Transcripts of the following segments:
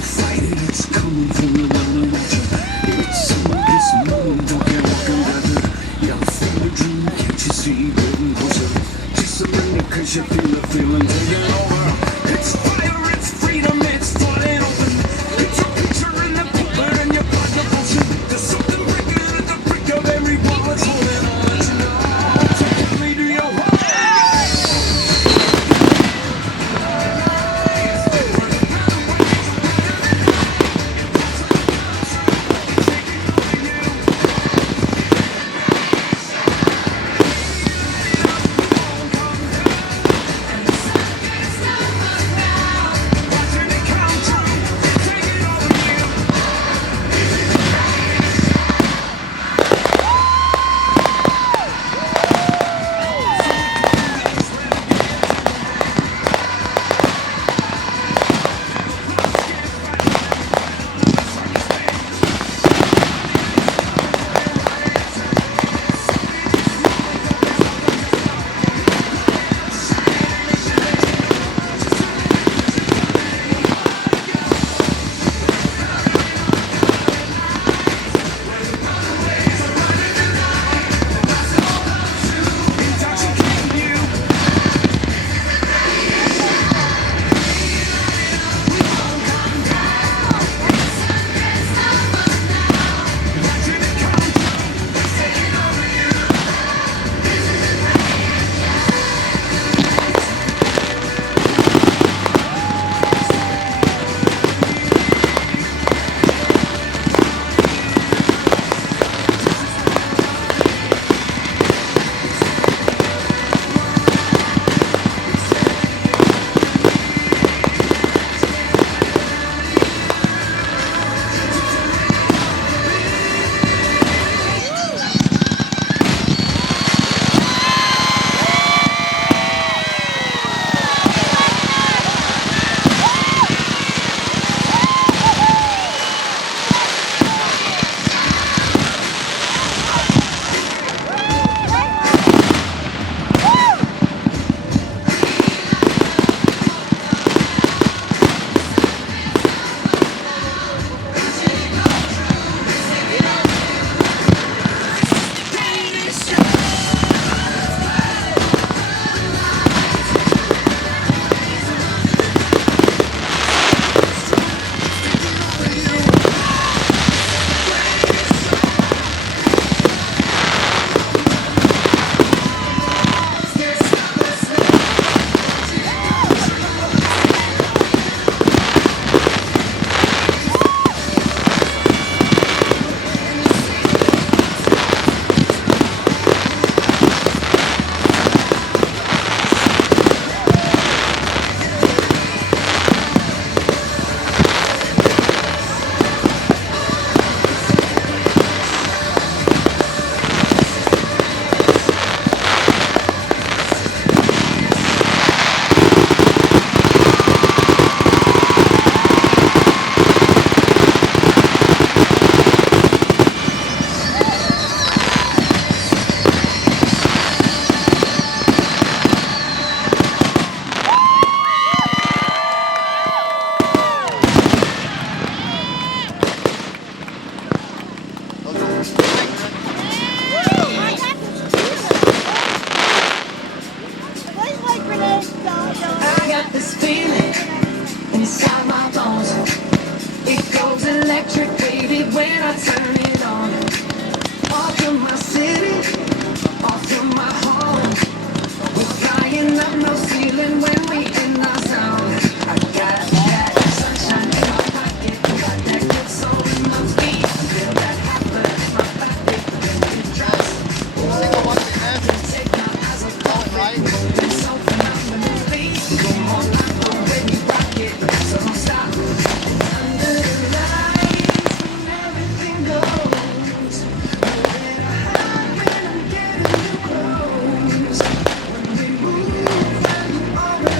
fight it, it's coming from the running at you. It's this moment, don't get walking together. You gotta feel the dream, can't you see, getting closer? Just surrender, cause you feel the feeling taking over. It's fire, it's freedom, it's flooding open. It's a picture in the pulpit and your blood devotion. There's something breaking at the brink of every wall that's holding on, let you know. So tell me, do you want I got this feeling inside my bones. It goes electric, baby, when I turn it on. Off from my city, off from my home. We're flying up no ceiling when we in our zone. I got that sunshine in my pocket, got that good soul in my feet. I feel that hot blood in my body when it drops. Take my eyes off of it, moving so phenomenally. Come on, I'm when you rock it, so don't stop. Under the lights, when everything goes, moving high when I'm getting too close. When we move, and you already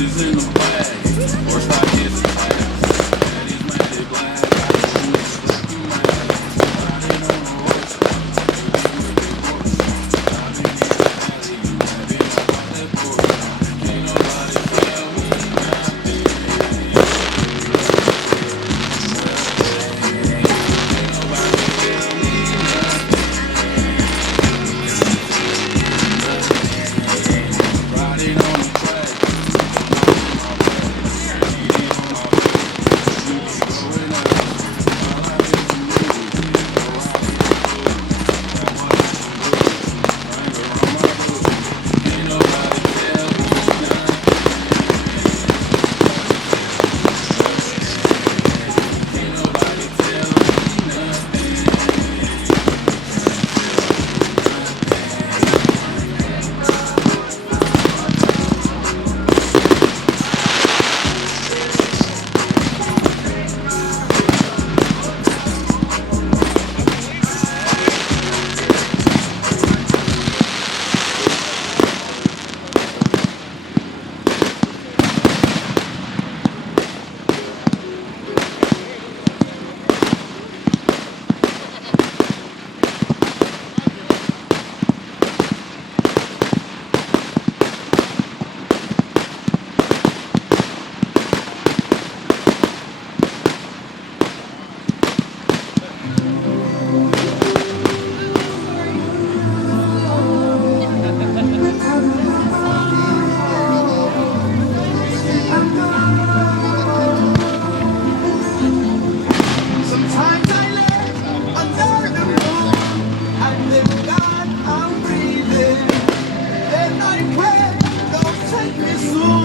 is in the bag. Worst I get is fast. Daddy's mad at black. I just wanna strip you mad. Riding on the horse. Baby with the horse. Driving in the alley. You happy about that Porsche. Can't nobody tell me nothing. Can't nobody tell me nothing. Riding on the track. Sometimes I live under the moon, and if God I'm breathing, then I pray, don't take me soon.